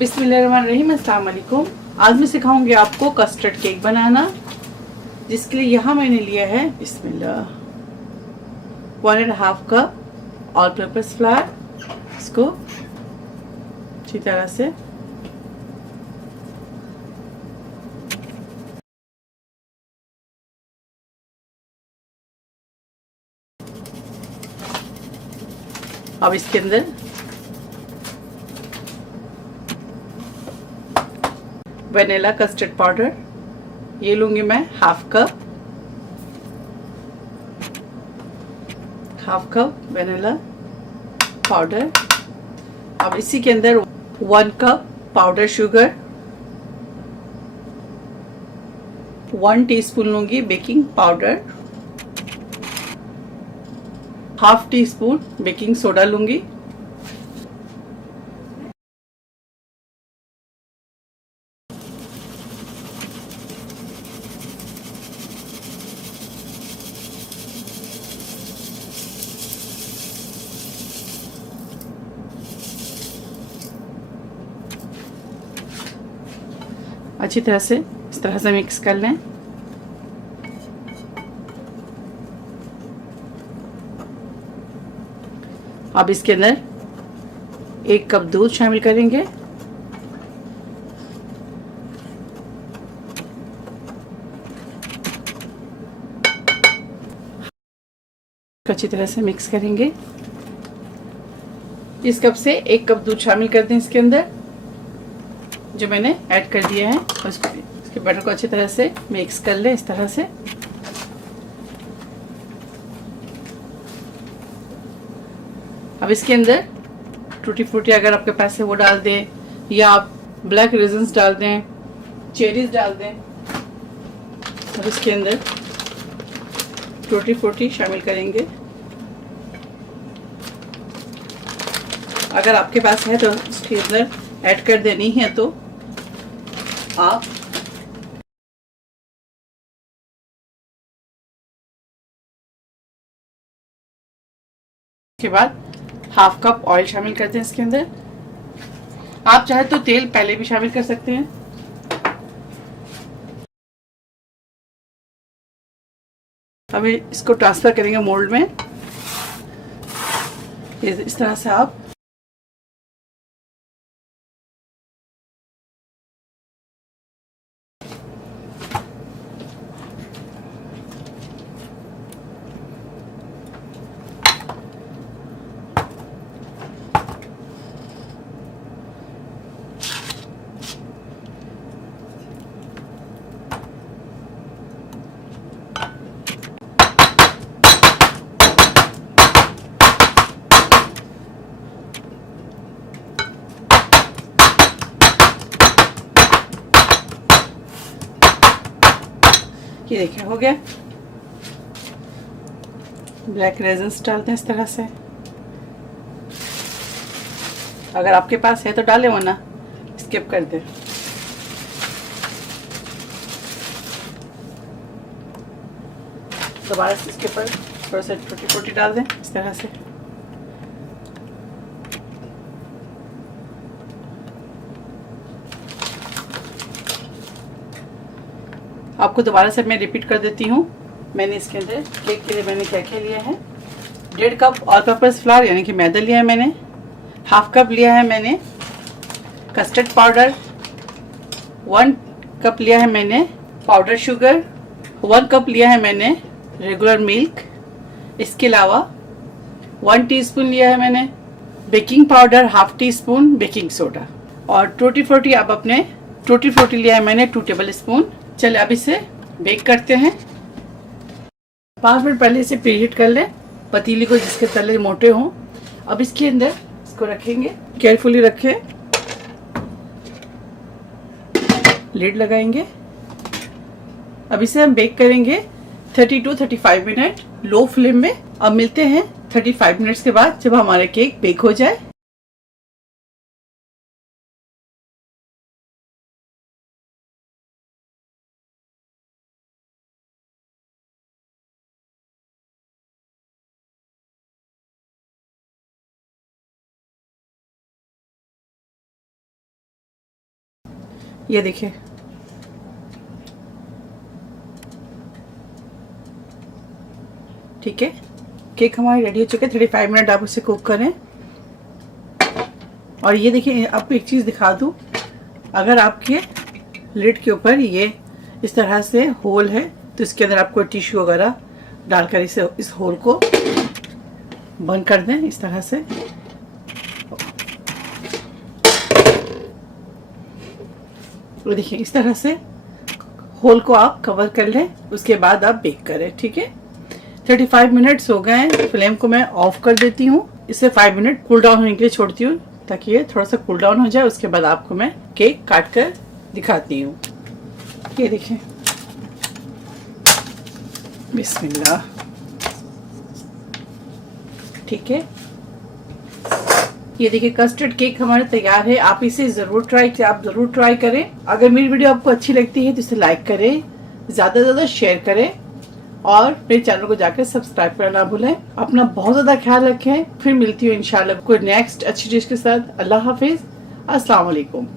बिस्मिल्लाहिर्रहमानिर्रहीम, अस्सलाम वालेकुम। आज मैं सिखाऊंगी आपको कस्टर्ड केक बनाना, जिसके लिए यहाँ मैंने लिया है बिस्मिल्लाह 1.5 कप ऑल पर्पस फ्लावर। इसको अच्छी तरह से अब इसके अंदर वनीला कस्टर्ड पाउडर ये लूंगी मैं हाफ कप वनीला पाउडर। अब इसी के अंदर 1 कप पाउडर शुगर, 1 टीस्पून लूंगी baking powder, half tea spoon baking soda लूंगी, अच्छी तरह से इस तरह से मिक्स कर लें। अब इसके अंदर 1 कप दूध शामिल करेंगे। अच्छी तरह से मिक्स करेंगे। इस कप से 1 कप दूध शामिल कर दें इसके अंदर, जो मैंने ऐड कर दिया है। इसके बैटर को अच्छी तरह से मिक्स कर लें इस तरह से। अब इसके अंदर टूटी फ्रूटी अगर आपके पास है वो डाल दें, या आप ब्लैक रेजिन्स डाल दें, चेरीज डाल दें। अब इसके अंदर टूटी फ्रूटी शामिल करेंगे। अगर आपके पास है तो इसके अंदर ऐड कर देनी है, तो आप के बाद हाफ कप ऑयल शामिल करते हैं इसके अंदर। आप चाहे तो तेल पहले भी शामिल कर सकते हैं। अब इसको ट्रांसफर करेंगे मोल्ड में। इस तरह से आप ये देखिए हो गया। ब्लैक रेजिन्स डालते हैं इस तरह से। अगर आपके पास है तो डालें, वरना स्किप कर दें। दोबारा से इसके ऊपर थोड़ा सा टूटी फ्रूटी डाल दें इस तरह से। आपको दोबारा से मैं रिपीट कर देती हूँ। मैंने इसके अंदर केक के लिए मैंने क्या क्या लिया है। 1.5 कप ऑल पर्पस फ्लावर यानी कि मैदा लिया है मैंने। हाफ कप लिया है मैंने कस्टर्ड पाउडर। 1 कप लिया है मैंने पाउडर शुगर। 1 कप लिया है मैंने रेगुलर मिल्क। इसके अलावा 1 टीस्पून लिया है मैंने baking powder, half tea spoon baking soda, और टूटी फ्रूटी आप अपने टूटी फ्रूटी लिया है मैंने 2 टेबल स्पून। चलिए अब इसे बेक करते हैं। 5 मिनट पहले इसे प्रीहीट कर लें पतीली को, जिसके तले मोटे हों। अब इसके अंदर इसको रखेंगे, केयरफुली रखें, लिड लगाएंगे। अब इसे हम बेक करेंगे 30 to 35 मिनट लो फ्लेम में। अब मिलते हैं 35 मिनट्स के बाद, जब हमारा केक बेक हो जाए। ये देखिए, ठीक है, केक हमारे रेडी हो चुके हैं। 35 मिनट आप उसे कुक करें। और ये देखिए, आपको एक चीज़ दिखा दूँ, अगर आपके लिड के ऊपर ये इस तरह से होल है तो इसके अंदर आपको टिश्यू वगैरह डालकर इस होल को बंद कर दें इस तरह से। तो देखिए, इस तरह से होल को आप कवर कर लें, उसके बाद आप बेक करें। ठीक है, 35 मिनट्स हो गए हैं। फ्लेम को मैं ऑफ कर देती हूँ। इसे 5 मिनट कूल डाउन होने के लिए छोड़ती हूँ ताकि ये थोड़ा सा कूल डाउन हो जाए। उसके बाद आपको मैं केक काट कर दिखाती हूँ। ये देखिए, बिस्मिल्लाह। ठीक है, ये देखिए कस्टर्ड केक हमारे तैयार है। आप इसे जरूर ट्राई करें। अगर मेरी वीडियो आपको अच्छी लगती है तो इसे लाइक करें, ज्यादा से ज्यादा शेयर करें और मेरे चैनल को जाकर सब्सक्राइब करना ना भूलें। अपना बहुत ज्यादा ख्याल रखें। फिर मिलती हूँ इंशाल्लाह कोई नेक्स्ट अच्छी डिश के साथ। अल्लाह हाफिज, अस्सलाम वालेकुम।